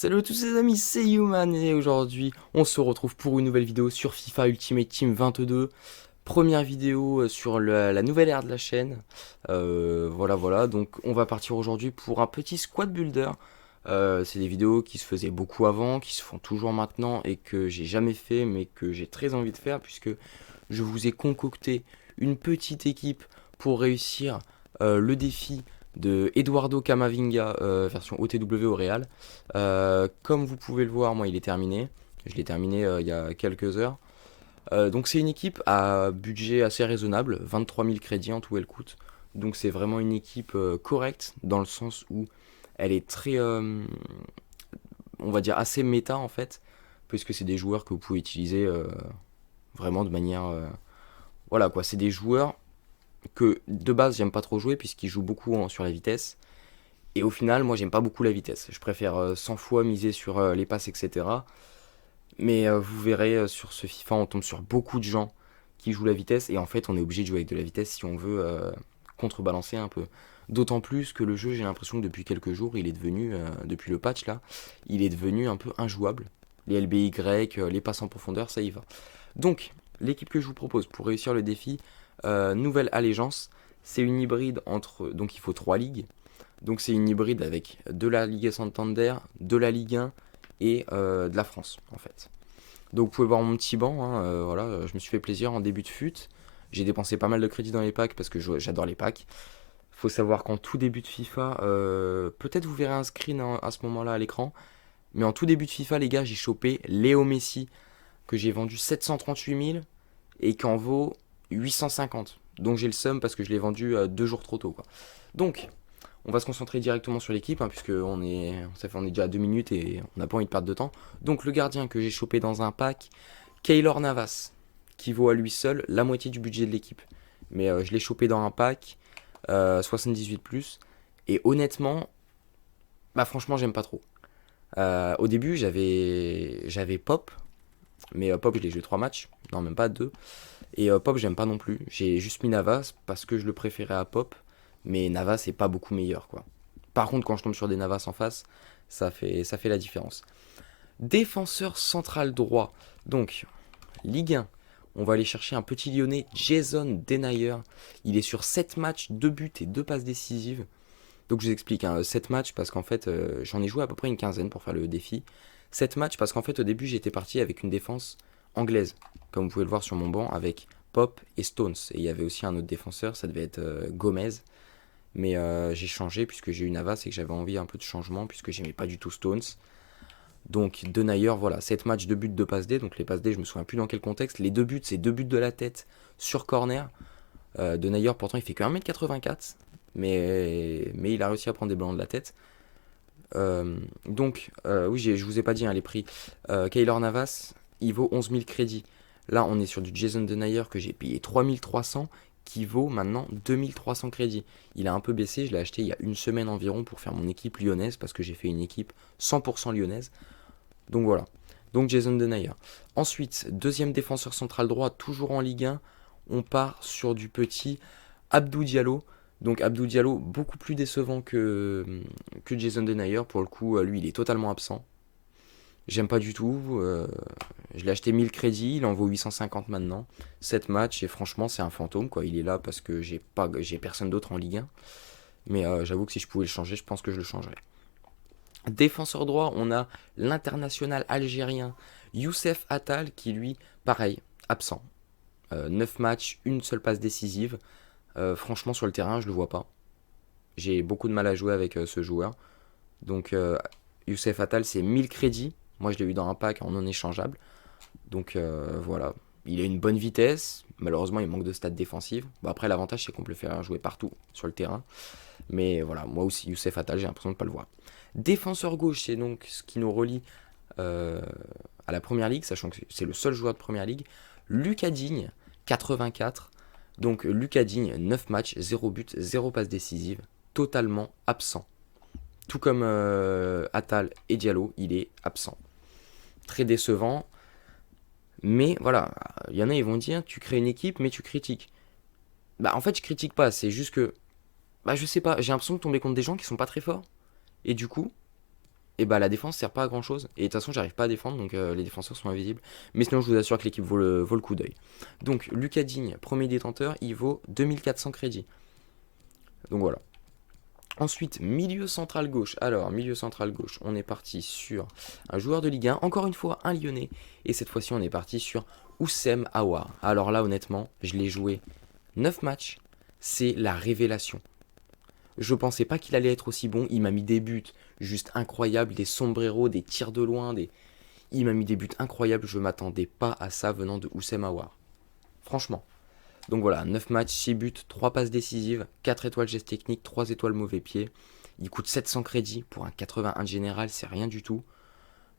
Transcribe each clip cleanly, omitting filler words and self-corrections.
Salut à tous les amis, c'est Human et aujourd'hui on se retrouve pour une nouvelle vidéo sur FIFA Ultimate Team 22. Première vidéo sur la nouvelle ère de la chaîne. Voilà, donc on va partir aujourd'hui pour un petit squad builder. C'est des vidéos qui se faisaient beaucoup avant, qui se font toujours maintenant et que j'ai jamais fait mais que j'ai très envie de faire puisque je vous ai concocté une petite équipe pour réussir le défi de Eduardo Camavinga version OTW au Real. Comme vous pouvez le voir, moi il est terminé. Je l'ai terminé il y a quelques heures. Donc c'est une équipe à budget assez raisonnable, 23 000 crédits en tout elle coûte. Donc c'est vraiment une équipe correcte dans le sens où elle est très, on va dire assez méta en fait, puisque c'est des joueurs que vous pouvez utiliser vraiment de manière, voilà quoi, c'est des joueurs que de base j'aime pas trop jouer puisqu'ils jouent beaucoup sur la vitesse. Et au final, moi j'aime pas beaucoup la vitesse. Je préfère 100 fois miser sur les passes, etc. Mais vous verrez sur ce FIFA, on tombe sur beaucoup de gens qui jouent la vitesse. Et en fait, on est obligé de jouer avec de la vitesse si on veut contrebalancer un peu. D'autant plus que le jeu, j'ai l'impression que depuis quelques jours, il est devenu, depuis le patch là, il est devenu un peu injouable. Les LBY, les passes en profondeur, ça y va. Donc, l'équipe que je vous propose pour réussir le défi, nouvelle allégeance, c'est une hybride entre. Donc, il faut 3 ligues. Donc, c'est une hybride avec de la Liga Santander, de la Ligue 1 et de la France, en fait. Donc, vous pouvez voir mon petit banc. Hein, voilà, je me suis fait plaisir en début de fut. J'ai dépensé pas mal de crédits dans les packs parce que j'adore les packs. Faut savoir qu'en tout début de FIFA, peut-être vous verrez un screen à ce moment-là à l'écran, mais en tout début de FIFA, les gars, j'ai chopé Léo Messi que j'ai vendu 738 000 et qui en vaut 850. Donc j'ai le seum parce que je l'ai vendu 2 jours trop tôt, quoi. Donc, on va se concentrer directement sur l'équipe, hein, puisque on est déjà à 2 minutes et on n'a pas envie de perdre de temps. Donc le gardien que j'ai chopé dans un pack, Keylor Navas, qui vaut à lui seul la moitié du budget de l'équipe. Mais je l'ai chopé dans un pack, 78+, et honnêtement, bah franchement j'aime pas trop. Au début j'avais Pop, mais Pop je l'ai joué 3 matchs, non même pas 2. Et Pop, j'aime pas non plus. J'ai juste mis Navas parce que je le préférais à Pop. Mais Navas est pas beaucoup meilleur, quoi. Par contre, quand je tombe sur des Navas en face, ça fait la différence. Défenseur central droit. Donc, Ligue 1. On va aller chercher un petit lyonnais, Jason Denayer. Il est sur 7 matchs, 2 buts et 2 passes décisives. Donc je vous explique, hein, 7 matchs parce qu'en fait, j'en ai joué à peu près une quinzaine pour faire le défi. 7 matchs parce qu'en fait, au début, j'étais parti avec une défense anglaise, comme vous pouvez le voir sur mon banc, avec Pop et Stones. Et il y avait aussi un autre défenseur, ça devait être Gomez. Mais j'ai changé puisque j'ai eu Navas et que j'avais envie un peu de changement puisque j'aimais pas du tout Stones. Donc Denayer, voilà, 7 matchs, 2 buts, 2 passes D. Donc les passes D, je me souviens plus dans quel contexte. Les 2 buts, c'est 2 buts de la tête sur corner. Denayer, pourtant, il fait que 1m84. Mais il a réussi à prendre des ballons de la tête. Oui, je vous ai pas dit hein, les prix. Keylor Navas, il vaut 11 000 crédits. Là, on est sur du Jason Denayer que j'ai payé 3 300, qui vaut maintenant 2 300 crédits. Il a un peu baissé, je l'ai acheté il y a une semaine environ pour faire mon équipe lyonnaise, parce que j'ai fait une équipe 100% lyonnaise. Donc voilà. Donc Jason Denayer. Ensuite, deuxième défenseur central droit, toujours en Ligue 1, on part sur du petit Abdou Diallo. Donc Abdou Diallo, beaucoup plus décevant que Jason Denayer. Pour le coup, lui, il est totalement absent. J'aime pas du tout. Je l'ai acheté 1000 crédits, il en vaut 850 maintenant. 7 matchs et franchement, c'est un fantôme, quoi. Il est là parce que j'ai personne d'autre en Ligue 1. Mais j'avoue que si je pouvais le changer, je pense que je le changerais. Défenseur droit, on a l'international algérien Youssef Attal qui, lui, pareil, absent. 9 matchs, une seule passe décisive. Franchement, sur le terrain, je le vois pas. J'ai beaucoup de mal à jouer avec ce joueur. Donc, Youssef Attal, c'est 1000 crédits. Moi, je l'ai eu dans un pack en non échangeable. Donc, voilà. Il a une bonne vitesse. Malheureusement, il manque de stats défensives. Bon, après, l'avantage, c'est qu'on peut le faire jouer partout sur le terrain. Mais voilà, moi aussi, Youssef Attal, j'ai l'impression de ne pas le voir. Défenseur gauche, c'est donc ce qui nous relie euh, à la première ligue, sachant que c'est le seul joueur de première ligue. Lucas Digne, 84. Donc Lucas Digne, 9 matchs, 0 but, 0 passe décisive, totalement absent. Tout comme Attal et Diallo, il est absent. Très décevant. Mais voilà, il y en a, ils vont dire, tu crées une équipe, mais tu critiques. Bah en fait, je critique pas, c'est juste que, bah je sais pas, j'ai l'impression de tomber contre des gens qui sont pas très forts. Et du coup, et bah la défense sert pas à grand chose. Et de toute façon, j'arrive pas à défendre, donc les défenseurs sont invisibles. Mais sinon, je vous assure que l'équipe vaut le coup d'œil. Donc, Lucas Digne, premier détenteur, il vaut 2400 crédits. Donc voilà. Ensuite, milieu central gauche. Alors, milieu central gauche, on est parti sur un joueur de Ligue 1, encore une fois un Lyonnais. Et cette fois-ci, on est parti sur Oussem Aouar. Alors là, honnêtement, je l'ai joué 9 matchs. C'est la révélation. Je pensais pas qu'il allait être aussi bon. Il m'a mis des buts juste incroyables, des sombreros, des tirs de loin. Il m'a mis des buts incroyables. Je m'attendais pas à ça venant de Oussem Aouar. Franchement. Donc voilà, 9 matchs, 6 buts, 3 passes décisives, 4 étoiles geste technique, 3 étoiles mauvais pied. Il coûte 700 crédits pour un 81 général, c'est rien du tout.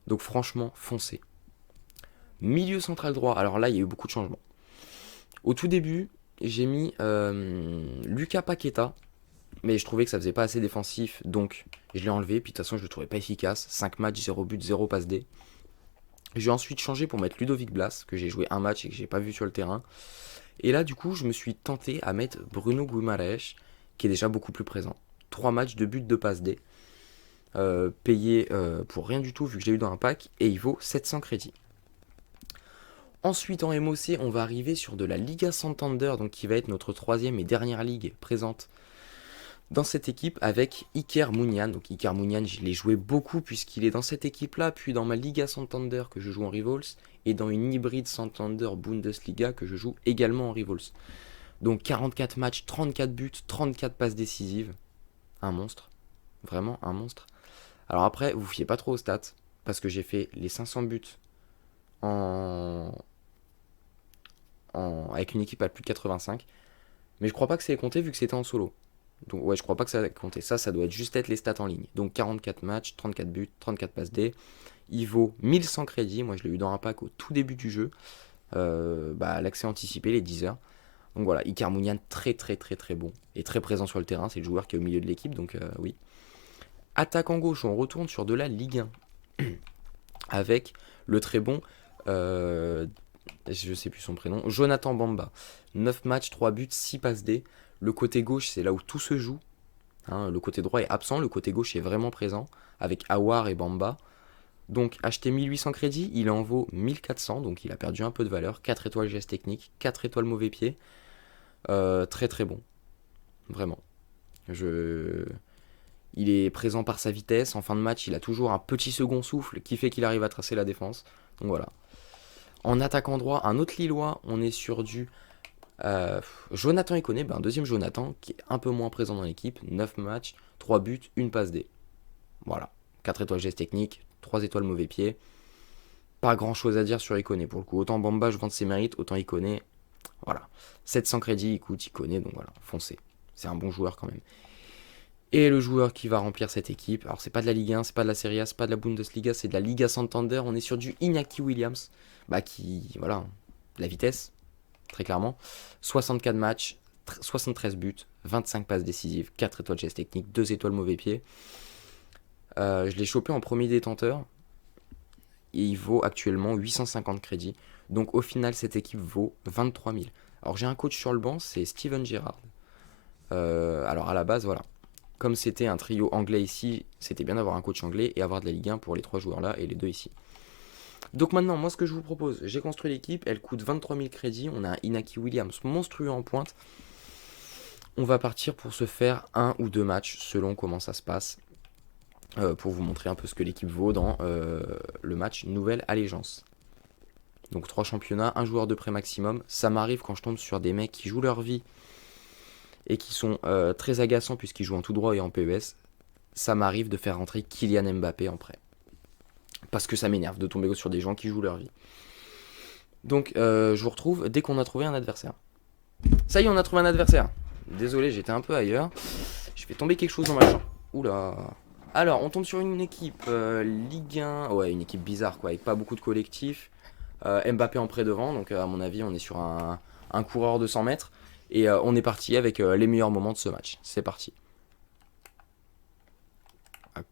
Donc franchement, foncez. Milieu central droit, alors là, il y a eu beaucoup de changements. Au tout début, j'ai mis Lucas Paqueta, mais je trouvais que ça faisait pas assez défensif, donc je l'ai enlevé. Puis de toute façon, je le trouvais pas efficace. 5 matchs, 0 but, 0 passe D. J'ai ensuite changé pour mettre Ludovic Blas, que j'ai joué un match et que j'ai pas vu sur le terrain. Et là, du coup, je me suis tenté à mettre Bruno Guimaraes, qui est déjà beaucoup plus présent. 3 matchs, 2 buts, 2 passes D. Payé pour rien du tout, vu que j'ai eu dans un pack, et il vaut 700 crédits. Ensuite, en MOC, on va arriver sur de la Liga Santander, donc qui va être notre troisième et dernière ligue présente dans cette équipe avec Iker Muniain. Donc Iker Muniain, je l'ai joué beaucoup puisqu'il est dans cette équipe-là, puis dans ma Liga Santander que je joue en Rivals, et dans une hybride Santander Bundesliga que je joue également en Rivals. Donc 44 matchs, 34 buts, 34 passes décisives. Un monstre. Vraiment un monstre. Alors après, vous fiez pas trop aux stats, parce que j'ai fait les 500 buts avec une équipe à plus de 85. Mais je crois pas que c'est compté vu que c'était en solo. Donc ouais, je crois pas que ça a compté. Ça doit juste être les stats en ligne. Donc 44 matchs, 34 buts, 34 passes D. Il vaut 1100 crédits. Moi, je l'ai eu dans un pack au tout début du jeu. L'accès anticipé, les 10 heures. Donc voilà, Iker Muniain, très très très très bon. Et très présent sur le terrain. C'est le joueur qui est au milieu de l'équipe, donc oui. Attaque en gauche, on retourne sur de la Ligue 1. Avec le très bon... je sais plus son prénom. Jonathan Bamba. 9 matchs, 3 buts, 6 passes D. Le côté gauche, c'est là où tout se joue. Hein, le côté droit est absent, le côté gauche est vraiment présent, avec Aouar et Bamba. Donc, acheter 1800 crédits, il en vaut 1400, donc il a perdu un peu de valeur. 4 étoiles geste technique, 4 étoiles mauvais pied. Très très bon. Vraiment. Il est présent par sa vitesse. En fin de match, il a toujours un petit second souffle qui fait qu'il arrive à tracer la défense. Donc voilà. En attaquant droit, un autre Lillois, on est sur du Jonathan Iconé, un deuxième Jonathan qui est un peu moins présent dans l'équipe. 9 matchs, 3 buts, 1 passe D. Voilà. 4 étoiles geste technique, 3 étoiles mauvais pied. Pas grand chose à dire sur Iconé pour le coup. Autant Bamba, je vante ses mérites, autant Iconé. Voilà. 700 crédits, écoute, Iconé, donc voilà, foncez. C'est un bon joueur quand même. Et le joueur qui va remplir cette équipe, alors c'est pas de la Ligue 1, c'est pas de la Serie A, c'est pas de la Bundesliga, c'est de la Liga Santander. On est sur du Iñaki Williams, voilà, de la vitesse, très clairement. 64 matchs, 73 buts, 25 passes décisives, 4 étoiles geste technique, 2 étoiles mauvais pied. Je l'ai chopé en premier détenteur. Et il vaut actuellement 850 crédits. Donc au final, cette équipe vaut 23 000. Alors j'ai un coach sur le banc, c'est Steven Gerrard. Alors à la base, voilà. Comme c'était un trio anglais ici, c'était bien d'avoir un coach anglais et avoir de la Ligue 1 pour les 3 joueurs là et les 2 ici. Donc maintenant, moi ce que je vous propose, j'ai construit l'équipe, elle coûte 23 000 crédits. On a un Iñaki Williams monstrueux en pointe. On va partir pour se faire 1 ou 2 matchs selon comment ça se passe. Pour vous montrer un peu ce que l'équipe vaut dans le match Nouvelle Allégeance. Donc 3 championnats, 1 joueur de prêt maximum. Ça m'arrive quand je tombe sur des mecs qui jouent leur vie et qui sont très agaçants puisqu'ils jouent en tout droit et en PES. Ça m'arrive de faire rentrer Kylian Mbappé en prêt. Parce que ça m'énerve de tomber sur des gens qui jouent leur vie. Donc je vous retrouve dès qu'on a trouvé un adversaire. Ça y est, on a trouvé un adversaire. Désolé, j'étais un peu ailleurs. Je fais tomber quelque chose dans ma chambre. Oula. Alors, on tombe sur une équipe Ligue 1. Ouais, une équipe bizarre, quoi, avec pas beaucoup de collectifs. Mbappé en près devant, donc à mon avis, on est sur un coureur de 100 mètres. Et on est parti avec les meilleurs moments de ce match. C'est parti.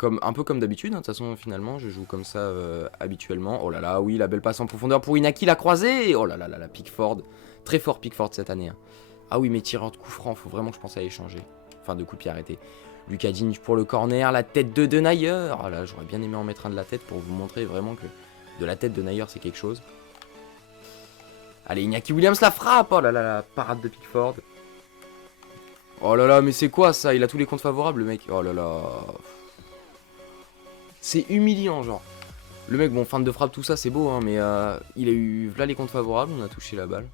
Un peu comme d'habitude, hein. De toute façon, finalement, je joue comme ça habituellement. Oh là là, oui, la belle passe en profondeur pour Inaki, la croisée. Oh là là là, la Pickford. Très fort Pickford cette année. Hein. Ah oui, mes tireurs de coups francs, faut vraiment que je pense à échanger. Enfin, de coups de pied arrêtés. Lucas Digne pour le corner, la tête de Denayer. Ah là, j'aurais bien aimé en mettre un de la tête pour vous montrer vraiment que de la tête de Denayer, c'est quelque chose. Allez, Iñaki Williams la frappe. Oh là là, la parade de Pickford. Oh là là, mais c'est quoi ça? Il a tous les comptes favorables, le mec. Oh là là. C'est humiliant, genre. Le mec, bon, fin de frappe, tout ça, c'est beau, hein, mais il a eu là les comptes favorables, on a touché la balle.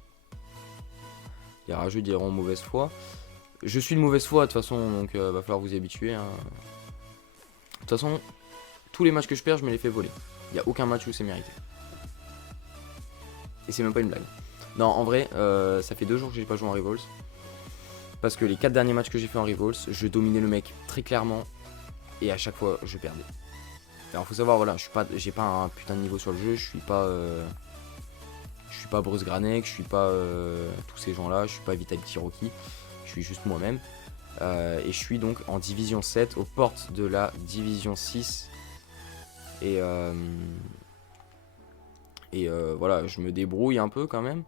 Il y a rageux diront mauvaise foi. Je suis de mauvaise foi, de toute façon, donc va falloir vous y habituer. Hein. De toute façon, tous les matchs que je perds, je me les fais voler. Il n'y a aucun match où c'est mérité. Et c'est même pas une blague. Non, en vrai, ça fait 2 jours que j'ai pas joué en Revolts. Parce que les 4 derniers matchs que j'ai fait en Revolts, je dominais le mec très clairement. Et à chaque fois, je perdais. Alors faut savoir, voilà, j'ai pas un putain de niveau sur le jeu, je suis pas Bruce Granek, je suis pas tous ces gens là, je suis pas Vitality Rocky, je suis juste moi-même. Et je suis donc en division 7 aux portes de la division 6. Et voilà, je me débrouille un peu quand même.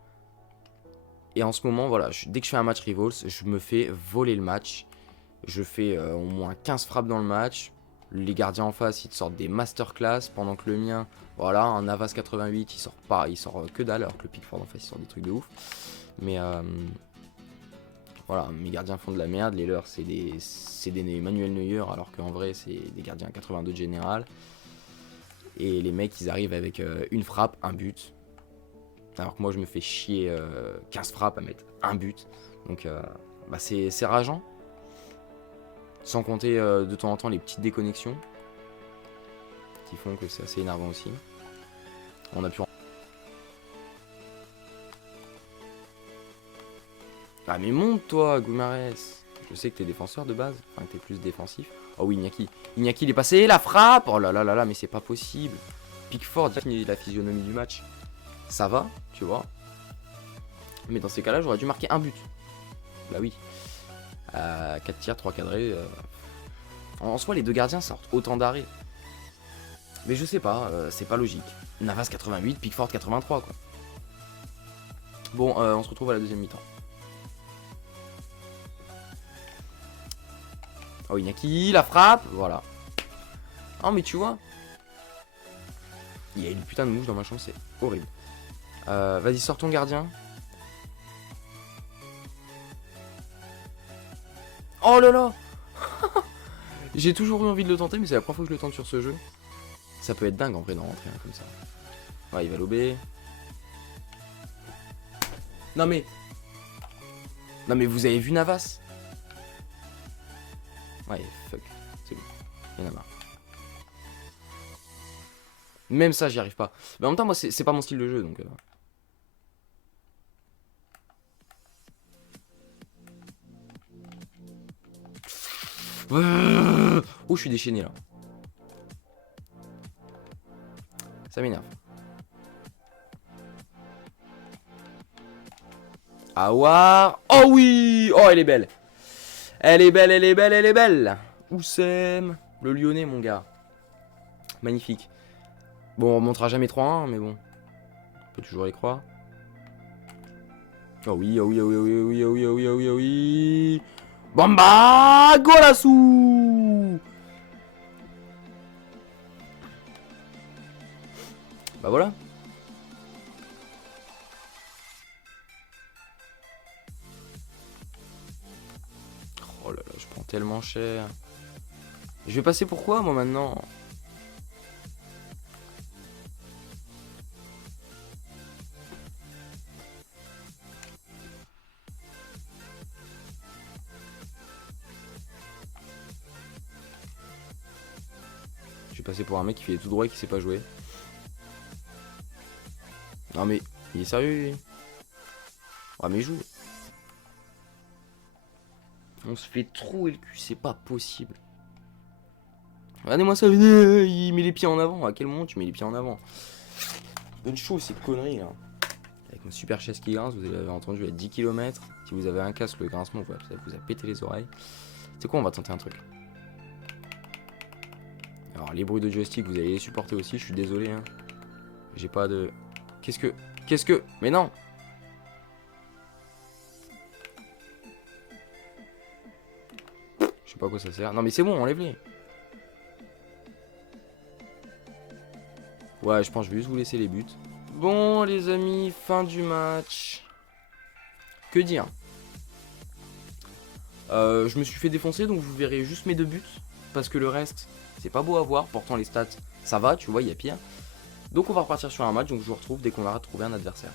Et en ce moment, voilà, dès que je fais un match Revolts, je me fais voler le match. Je fais au moins 15 frappes dans le match. Les gardiens en face, ils te sortent des masterclass. Pendant que le mien, voilà, un Navas 88, il sort que dalle. Alors que le Pickford en face, il sort des trucs de ouf. Mais voilà, mes gardiens font de la merde. Les leurs, c'est des Manuel Neuer. Alors qu'en vrai, c'est des gardiens 82 de général. Et les mecs, ils arrivent avec une frappe, un but. Alors que moi, je me fais chier 15 frappes à mettre un but. Donc, bah, c'est rageant. Sans compter de temps en temps les petites déconnexions qui font que c'est assez énervant aussi. On a pu... Ah mais monte toi, Guimarães. Je sais que t'es défenseur de base, enfin que t'es plus défensif. Oh oui, Iñaki. Iñaki il est passé, la frappe. Oh là là là là, mais c'est pas possible. Pickford, la physionomie du match. Ça va, tu vois. Mais dans ces cas-là, j'aurais dû marquer un but. Bah oui. 4 tirs, 3 cadrés. En soi, les deux gardiens sortent autant d'arrêts. Mais je sais pas, c'est pas logique. Navas 88, Pickford 83 quoi. Bon, on se retrouve à la deuxième mi-temps. Oh, Iñaki, la frappe, voilà. Oh, mais tu vois, il y a une putain de mouche dans ma chambre, c'est horrible. Vas-y, sors ton gardien. Oh là là. J'ai toujours eu envie de le tenter, mais c'est la première fois que je le tente sur ce jeu. Ça peut être dingue en vrai d'en rentrer comme ça. Ouais, il va lober. Non mais vous avez vu Navas? Ouais, fuck. C'est bon. Il y en a marre. Même ça, j'y arrive pas. Mais en même temps, moi, c'est pas mon style de jeu, donc... Oh, je suis déchaîné, là. Ça m'énerve. Awar. Oh oui. Oh, elle est belle. Elle est belle, elle est belle, elle est belle. Oussem. Le Lyonnais, mon gars. Magnifique. Bon, on remontera jamais 3-1, mais bon. On peut toujours y croire. Oh oui, oh oui, oh oui, oh oui, oh oui, oh oui, oh oui, oh oui. Bamba Golassou. Bah voilà. Oh là là, je prends tellement cher. Je vais passer pour quoi, moi, maintenant? Je vais passer pour un mec qui fait tout droit et qui sait pas jouer. Non mais, il est sérieux lui? Ah mais il joue. On se fait trouer le cul, c'est pas possible. Regardez-moi ça, il met les pieds en avant. À quel moment tu mets les pieds en avant? Donne chaud ces conneries là. Avec mon super chaise qui grince, vous avez entendu à 10 km. Si vous avez un casque, le grincement, ça vous a pété les oreilles. C'est quoi, on va tenter un truc. Alors les bruits de joystick, vous allez les supporter aussi, je suis désolé. Hein. J'ai pas de... Qu'est-ce que... Mais non. Je sais pas à quoi ça sert. Non mais c'est bon, enlève-les. Ouais, je pense que je vais juste vous laisser les buts. Bon les amis, fin du match. Que dire? Je me suis fait défoncer, donc vous verrez juste mes 2 buts. Parce que le reste, c'est pas beau à voir. Pourtant les stats, ça va, tu vois, il y a pire. Donc on va repartir sur un match, donc je vous retrouve dès qu'on aura trouvé un adversaire.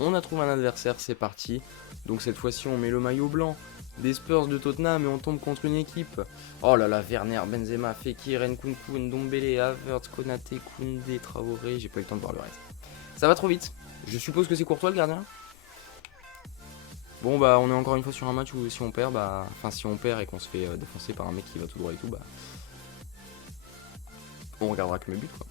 On a trouvé un adversaire, c'est parti. Donc cette fois-ci on met le maillot blanc des Spurs de Tottenham et on tombe contre une équipe. Oh là là, Werner, Benzema, Fekir, Nkunku, Ndombele, Havertz, Konaté, Koundé, Traoré, j'ai pas eu le temps de voir le reste. Ça va trop vite. Je suppose que c'est Courtois le gardien. Bon bah on est encore une fois sur un match où si on perd, bah... Enfin si on perd et qu'on se fait défoncer par un mec qui va tout droit et tout, bah... On regardera que mes buts quoi.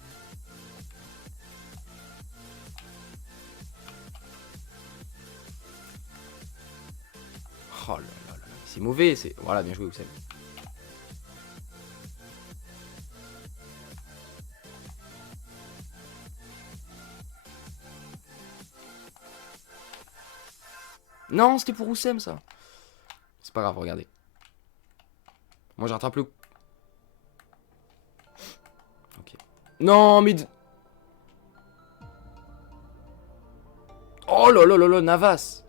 Oh là là là, c'est mauvais, c'est... Voilà, bien joué, vous savez. Non, c'était pour Oussem, ça. C'est pas grave, regardez. Moi, je rattrape le... Ok. Non, mais... Oh là là là là, Navas.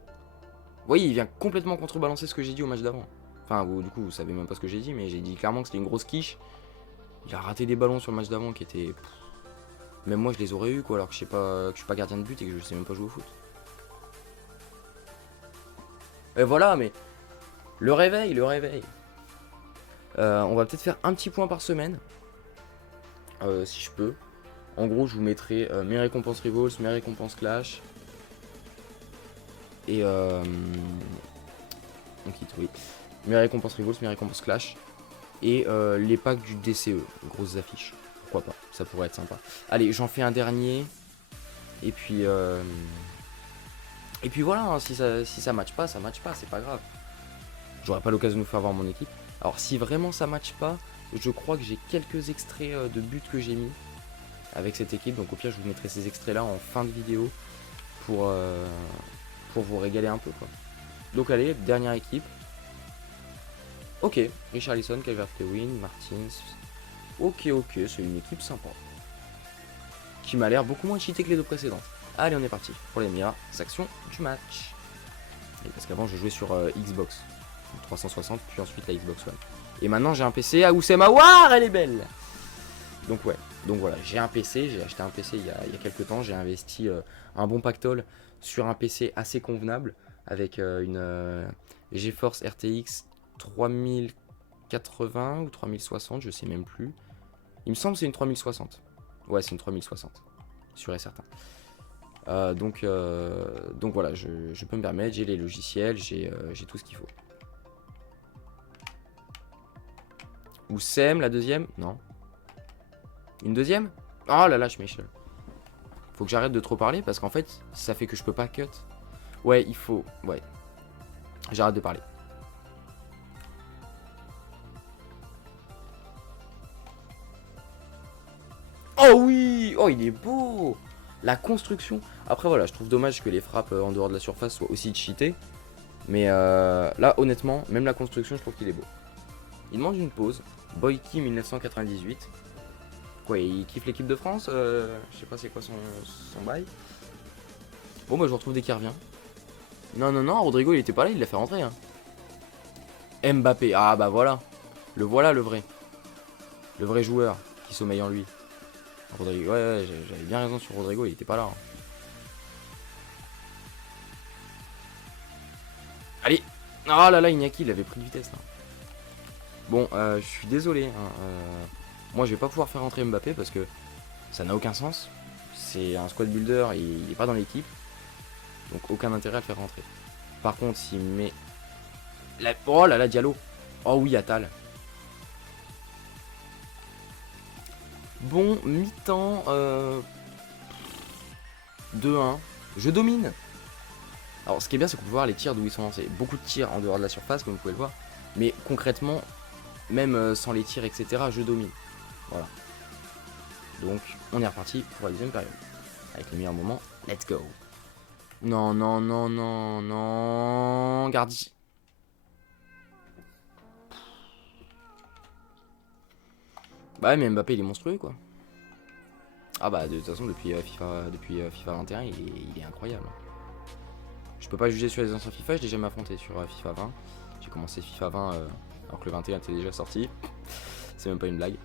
Vous voyez, il vient complètement contrebalancer ce que j'ai dit au match d'avant. Enfin, vous, du coup, vous savez même pas ce que j'ai dit, mais j'ai dit clairement que c'était une grosse quiche. Il a raté des ballons sur le match d'avant qui étaient... Même moi, je les aurais eu, quoi, alors que je sais pas, que je suis pas gardien de but et que je sais même pas jouer au foot. Et voilà, mais... Le réveil, le réveil. On va peut-être faire un petit point par semaine. Si je peux. En gros, je vous mettrai mes récompenses Rivals, mes récompenses Clash. Et on quitte, oui. Mes récompenses Rivals, mes récompenses Clash. Et les packs du DCE, grosses affiches. Pourquoi pas, ça pourrait être sympa. Allez, j'en fais un dernier. Et puis voilà, hein, si ça match pas, ça match pas, c'est pas grave. J'aurai pas l'occasion de vous faire voir mon équipe. Alors si vraiment ça match pas, je crois que j'ai quelques extraits de buts que j'ai mis avec cette équipe. Donc au pire, je vous mettrai ces extraits là en fin de vidéo pour vous régaler un peu quoi. Donc allez, dernière équipe. Ok, Richarlison, Calvert-Lewin, Martins. Ok, c'est une équipe sympa. Qui m'a l'air beaucoup moins cheatée que les 2 précédentes. Allez, on est parti pour les meilleures actions du match. Et parce qu'avant, je jouais sur Xbox 360, puis ensuite la Xbox One. Et maintenant, j'ai un PC à Oussem Aouar, elle est belle. Donc ouais, donc voilà, j'ai un PC, j'ai acheté un PC il y a quelques temps, j'ai investi un bon pactole sur un PC assez convenable avec une GeForce RTX 3080 ou 3060, je sais même plus. Il me semble que c'est une 3060. Ouais, c'est une 3060, sûr et certain. Donc voilà, je peux me permettre, j'ai les logiciels, j'ai tout ce qu'il faut. Oussem, la deuxième? Non. Une deuxième? Oh la lâche Michel. Faut que j'arrête de trop parler parce qu'en fait, ça fait que je peux pas cut. Ouais, il faut... Ouais. J'arrête de parler. Oh oui! Oh, il est beau! La construction. Après, voilà, je trouve dommage que les frappes en dehors de la surface soient aussi cheatées. Mais là, honnêtement, même la construction, je trouve qu'il est beau. Il demande une pause. Boyki 1998. Quoi, il kiffe l'équipe de France? Je sais pas c'est quoi son bail. Bon, bah, je retrouve dès qu'il revient. Non, Rodrigo, il était pas là, il l'a fait rentrer. Hein. Mbappé, ah bah voilà. Le voilà, le vrai. Le vrai joueur qui sommeille en lui. Rodrigo, ouais, j'avais bien raison sur Rodrigo, il était pas là. Hein. Allez. Oh là là, Iñaki, il avait pris de vitesse là. Bon, je suis désolé. Hein, moi, je vais pas pouvoir faire rentrer Mbappé parce que ça n'a aucun sens. C'est un squad builder, il est pas dans l'équipe. Donc aucun intérêt à le faire rentrer. Par contre, s'il met... Oh là là, Diallo. Oh oui, Atal. Bon, mi-temps. 2-1. Je domine. Alors, ce qui est bien, c'est qu'on peut voir les tirs d'où ils sont lancés. Beaucoup de tirs en dehors de la surface, comme vous pouvez le voir. Mais concrètement, même sans les tirs, etc., je domine. Voilà. Donc, on est reparti pour la deuxième période. Avec le meilleur moment. Let's go. Non. Gardi. Bah ouais, mais Mbappé il est monstrueux quoi. Ah bah de toute façon depuis FIFA 21 il est incroyable. Je peux pas juger sur les anciens FIFA, je l'ai jamais affronté sur FIFA 20. J'ai commencé FIFA 20 alors que le 21 était déjà sorti. C'est même pas une blague.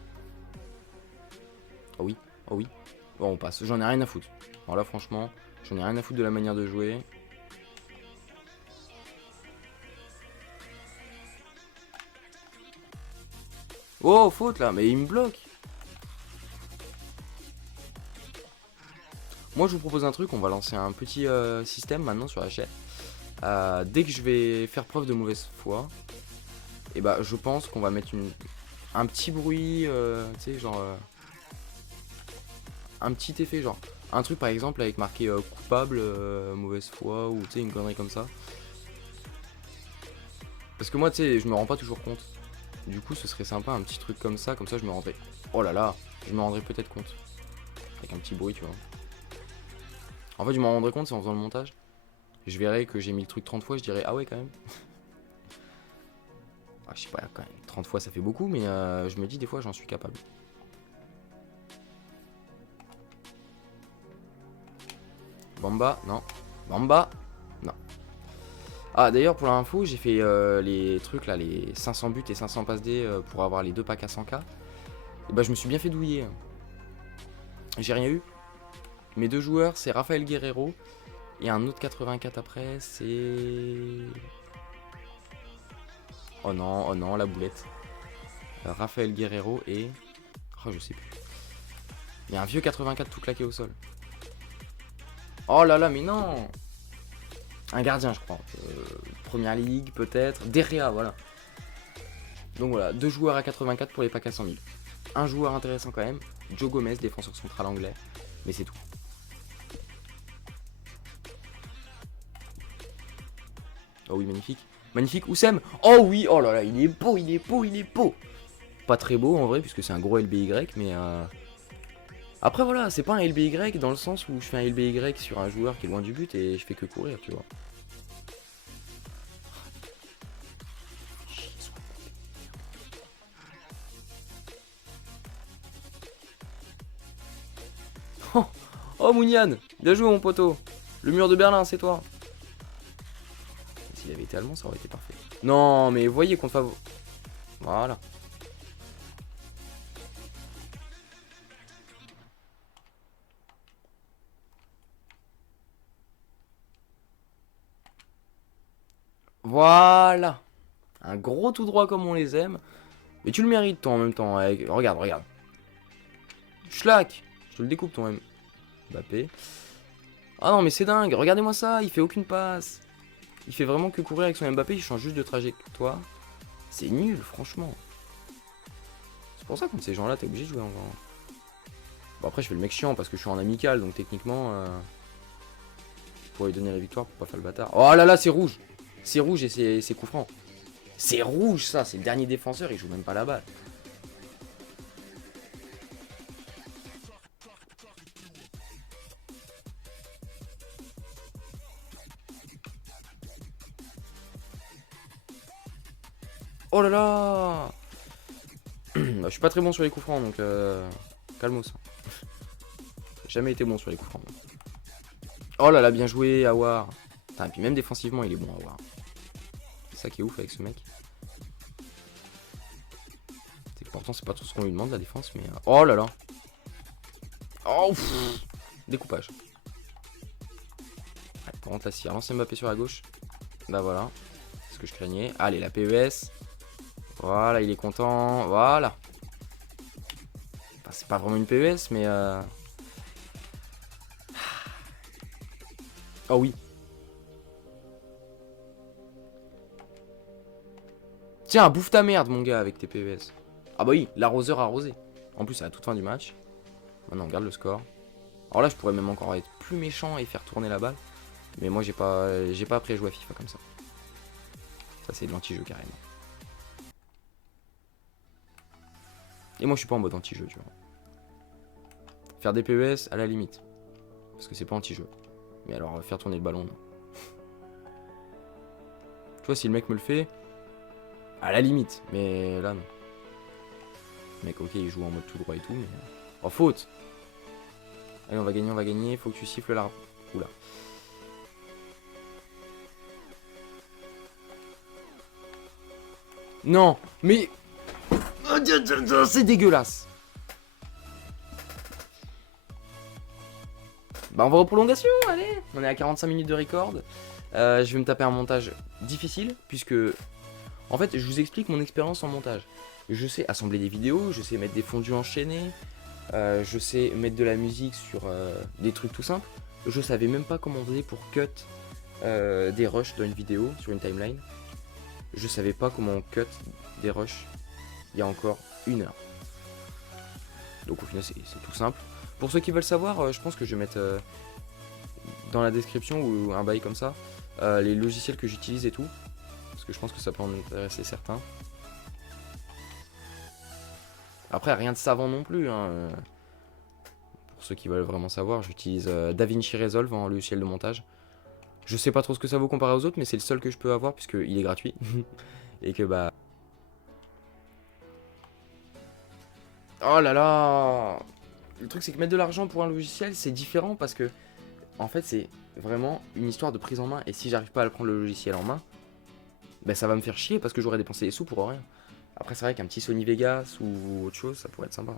Oh oui, oh oui. Bon on passe, j'en ai rien à foutre. Alors là franchement, j'en ai rien à foutre de la manière de jouer. Oh faute là, mais il me bloque. Moi je vous propose un truc, on va lancer un petit système maintenant sur la chaîne. Dès que je vais faire preuve de mauvaise foi, et bah je pense qu'on va mettre un petit bruit, tu sais genre un petit effet genre un truc par exemple avec marqué coupable, mauvaise foi ou tu sais une connerie comme ça. Parce que moi tu sais je me rends pas toujours compte. Du coup ce serait sympa un petit truc comme ça je me rendrais. Oh là là, je me rendrais peut-être compte. Avec un petit bruit tu vois. En fait je m'en rendrais compte c'est en faisant le montage. Je verrais que j'ai mis le truc 30 fois, je dirais ah ouais quand même. Ah, je sais pas quand même, 30 fois ça fait beaucoup mais je me dis des fois j'en suis capable. Bamba, non. Bamba, non. Ah d'ailleurs pour l'info j'ai fait les trucs là, les 500 buts et 500 passes D pour avoir les deux packs à 100k. Et bah je me suis bien fait douiller. J'ai rien eu. Mes deux joueurs c'est Rafael Guerrero et un autre 84 après c'est... Oh non la boulette. Rafael Guerrero et... Oh je sais plus. Il y a un vieux 84 tout claqué au sol. Oh là là mais non. Un gardien je crois. Première ligue peut-être. Derrea voilà. Donc voilà, deux joueurs à 84 pour les packs à 100 000. Un joueur intéressant quand même, Joe Gomez, défenseur central anglais, mais c'est tout. Oh oui, magnifique. Magnifique, Oussem. Oh oui, oh là là, il est beau, il est beau, il est beau. Pas très beau en vrai, puisque c'est un gros LBY, mais... Après voilà, c'est pas un LBY dans le sens où je fais un LBY sur un joueur qui est loin du but et je fais que courir, tu vois. Oh, oh Mounian, bien joué mon poteau. Le mur de Berlin, c'est toi. S'il avait été allemand, ça aurait été parfait. Non, mais voyez qu'on favori. Voilà. Voilà. Un gros tout droit comme on les aime. Mais tu le mérites toi en même temps. Avec... Regarde, regarde. Schlack. Je te le découpe toi même. Mbappé. Ah non mais c'est dingue. Regardez-moi ça. Il fait aucune passe. Il fait vraiment que courir avec son Mbappé. Il change juste de trajectoire. C'est nul franchement. C'est pour ça que contre ces gens là t'es obligé de jouer en grand. Bon après je fais le mec chiant parce que je suis en amical. Donc techniquement... pour lui donner la victoire pour pas faire le bâtard. Oh là là c'est rouge. C'est rouge et c'est coup franc. C'est rouge ça. C'est le dernier défenseur. Il joue même pas la balle. Oh là là. Je suis pas très bon sur les coups francs donc calmos. Jamais été bon sur les coups francs. Oh là là, bien joué Awar. Putain, et puis même défensivement il est bon Awar. C'est ça qui est ouf avec ce mec. C'est que pourtant c'est pas tout ce qu'on lui demande la défense mais... Oh là là. Oh pff. Découpage. Ouais, par contre là si l'ancien Mbappé sur la gauche. Bah voilà. C'est ce que je craignais. Allez la PES. Voilà il est content. Voilà. Enfin, c'est pas vraiment une PES mais... Oh oui. Tiens, bouffe ta merde, mon gars, avec tes PES. Ah bah oui, l'arroseur arrosé. En plus, à la toute fin du match. Maintenant, on regarde le score. Alors là, je pourrais même encore être plus méchant et faire tourner la balle. Mais moi, j'ai pas appris à jouer à FIFA comme ça. Ça, c'est de l'anti-jeu, carrément. Et moi, je suis pas en mode anti-jeu, tu vois. Faire des PES, à la limite. Parce que c'est pas anti-jeu. Mais alors, faire tourner le ballon, non. Tu vois, si le mec me le fait... À la limite, mais là, non. Ce mec, ok, il joue en mode tout droit et tout, mais... Oh, faute. Allez, on va gagner. Faut que tu siffles l'arbre. Oula. Non, mais... C'est dégueulasse. Bah on va aux prolongations, allez. On est à 45 minutes de record. Je vais me taper un montage difficile, puisque... En fait, je vous explique mon expérience en montage. Je sais assembler des vidéos, je sais mettre des fondus enchaînés, je sais mettre de la musique sur des trucs tout simples. Je savais même pas comment on faisait pour cut des rushs dans une vidéo, sur une timeline. Je savais pas comment on cut des rushs il y a encore 1 heure. Donc au final c'est tout simple. Pour ceux qui veulent savoir, je pense que je vais mettre dans la description ou un bail comme ça les logiciels que j'utilise et tout. Parce que je pense que ça peut en intéresser certains. Après rien de savant non plus hein. Pour ceux qui veulent vraiment savoir, j'utilise DaVinci Resolve en logiciel de montage. Je sais pas trop ce que ça vaut comparé aux autres, mais c'est le seul que je peux avoir puisqu'il est gratuit. Et que bah... Oh là là. Le truc c'est que mettre de l'argent pour un logiciel c'est différent parce que en fait c'est vraiment une histoire de prise en main. Et si j'arrive pas à le prendre le logiciel en main, bah ça va me faire chier parce que j'aurais dépensé des sous pour rien. Après c'est vrai qu'un petit Sony Vegas ou autre chose ça pourrait être sympa.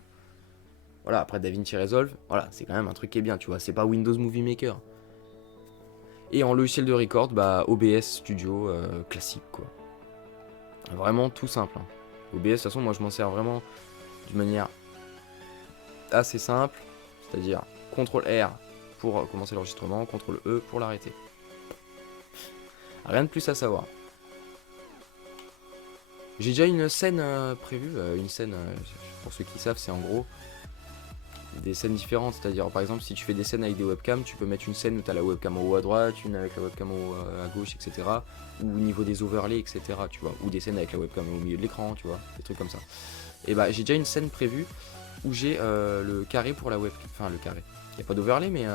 Voilà, après DaVinci Resolve, voilà, c'est quand même un truc qui est bien, tu vois, c'est pas Windows Movie Maker. Et en logiciel de record, bah OBS Studio classique quoi. Vraiment tout simple. Hein. OBS, de toute façon, moi je m'en sers vraiment d'une manière assez simple, c'est-à-dire CTRL R pour commencer l'enregistrement, CTRL E pour l'arrêter. Rien de plus à savoir. J'ai déjà une scène prévue, une scène, pour ceux qui savent, c'est en gros des scènes différentes, c'est-à-dire par exemple si tu fais des scènes avec des webcams, tu peux mettre une scène où tu as la webcam en haut à droite, une avec la webcam à gauche, etc. Ou au niveau des overlays, etc. tu vois, ou des scènes avec la webcam au milieu de l'écran, tu vois, des trucs comme ça. Et bah j'ai déjà une scène prévue où j'ai le carré pour la webcam, enfin le carré, il n'y a pas d'overlay mais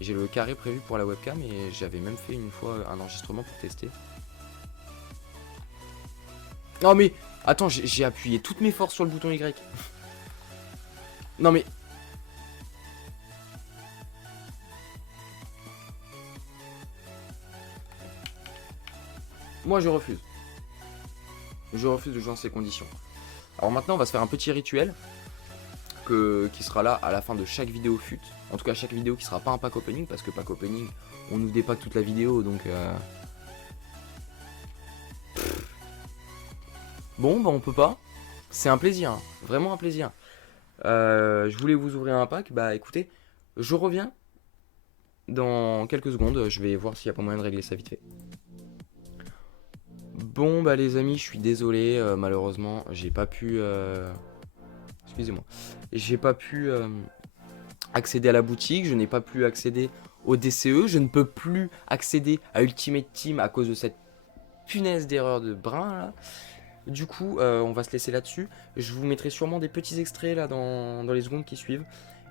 j'ai le carré prévu pour la webcam et j'avais même fait une fois un enregistrement pour tester. Non mais, attends, j'ai appuyé toutes mes forces sur le bouton Y. Non mais... Moi je refuse. Je refuse de jouer dans ces conditions. Alors maintenant on va se faire un petit rituel qui sera là à la fin de chaque vidéo fut. En tout cas chaque vidéo qui sera pas un pack opening parce que pack opening on nous dépack toute la vidéo donc... Bon bah on peut pas. C'est un plaisir, hein. Vraiment un plaisir. Je voulais vous ouvrir un pack, bah écoutez, je reviens dans quelques secondes, je vais voir s'il n'y a pas moyen de régler ça vite fait. Bon bah les amis, je suis désolé, malheureusement, j'ai pas pu... Excusez-moi. J'ai pas pu accéder à la boutique, je n'ai pas pu accéder au DCE, je ne peux plus accéder à Ultimate Team à cause de cette punaise d'erreur de brin là. Du coup, on va se laisser là-dessus. Je vous mettrai sûrement des petits extraits là dans les secondes qui suivent.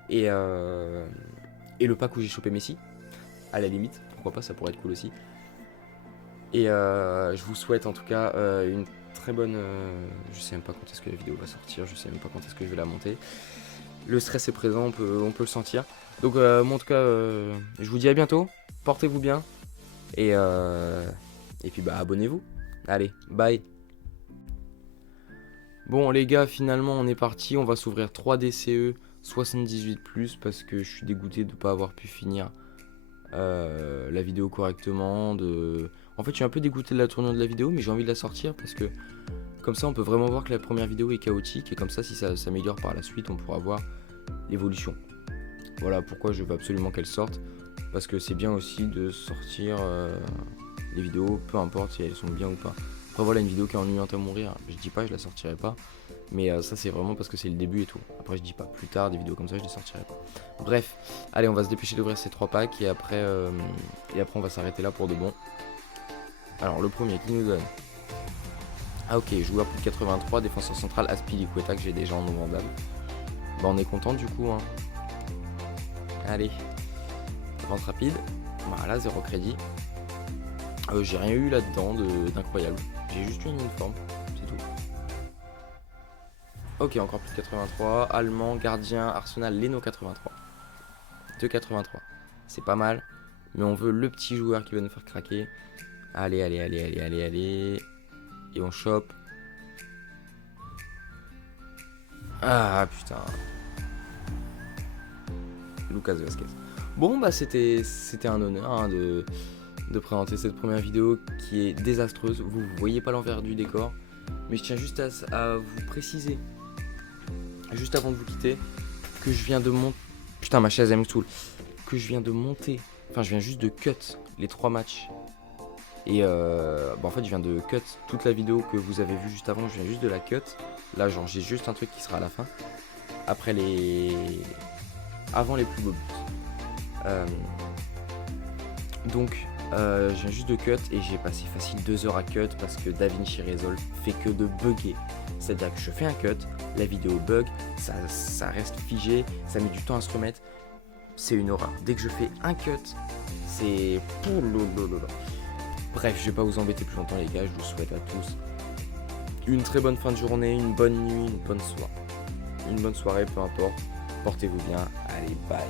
Et le pack où j'ai chopé Messi, à la limite, pourquoi pas, ça pourrait être cool aussi. Et je vous souhaite en tout cas une très bonne... je sais même pas quand est-ce que la vidéo va sortir, je sais même pas quand est-ce que je vais la monter. Le stress est présent, on peut le sentir. Donc moi en tout cas, je vous dis à bientôt, portez-vous bien. Et puis bah abonnez-vous. Allez, bye. Bon les gars, finalement on est parti, on va s'ouvrir 3 DCE 78+, parce que je suis dégoûté de ne pas avoir pu finir la vidéo correctement. En fait je suis un peu dégoûté de la tournure de la vidéo, mais j'ai envie de la sortir parce que comme ça on peut vraiment voir que la première vidéo est chaotique, et comme ça si ça s'améliore par la suite on pourra voir l'évolution. Voilà pourquoi je veux absolument qu'elle sorte, parce que c'est bien aussi de sortir les vidéos, peu importe si elles sont bien ou pas. Après voilà, une vidéo qui est ennuyante à mourir, je dis pas je la sortirai pas, mais ça c'est vraiment parce que c'est le début et tout. Après je dis pas, plus tard des vidéos comme ça je les sortirai pas. Bref, allez on va se dépêcher d'ouvrir ces 3 packs et après on va s'arrêter là pour de bon. Alors le premier qui nous donne... Ah ok, joueur plus de 83, défenseur central Azpilicueta que j'ai déjà en non vendable. Bah on est content du coup hein. Allez, vente rapide, voilà 0 crédit. J'ai rien eu là-dedans d'incroyable. J'ai juste eu une uniforme, c'est tout. Ok, encore plus de 83. Allemand, gardien, Arsenal, Leno 83. 2,83. C'est pas mal. Mais on veut le petit joueur qui va nous faire craquer. Allez, allez, allez, allez, allez, allez. Et on chope. Ah putain. Lucas Vasquez. Bon bah c'était un honneur hein, de présenter cette première vidéo qui est désastreuse. Vous voyez pas l'envers du décor. Mais je tiens juste à vous préciser, juste avant de vous quitter, que je viens de monter... Putain, ma chaise elle me saoule. Que je viens de monter, enfin je viens juste de cut les 3 matchs. Et bah en fait je viens de cut toute la vidéo que vous avez vue juste avant, je viens juste de la cut. Là genre j'ai juste un truc qui sera à la fin. Après avant les plus beaux buts. Donc je viens juste de cut et j'ai passé facile 2 heures à cut parce que DaVinci Resolve fait que de bugger. C'est-à-dire que je fais un cut, la vidéo bug, ça reste figé, ça met du temps à se remettre. C'est une horreur. Dès que je fais un cut, c'est... Bref, je vais pas vous embêter plus longtemps les gars, je vous souhaite à tous une très bonne fin de journée, une bonne nuit, une bonne soirée. Une bonne soirée, peu importe. Portez-vous bien. Allez, bye.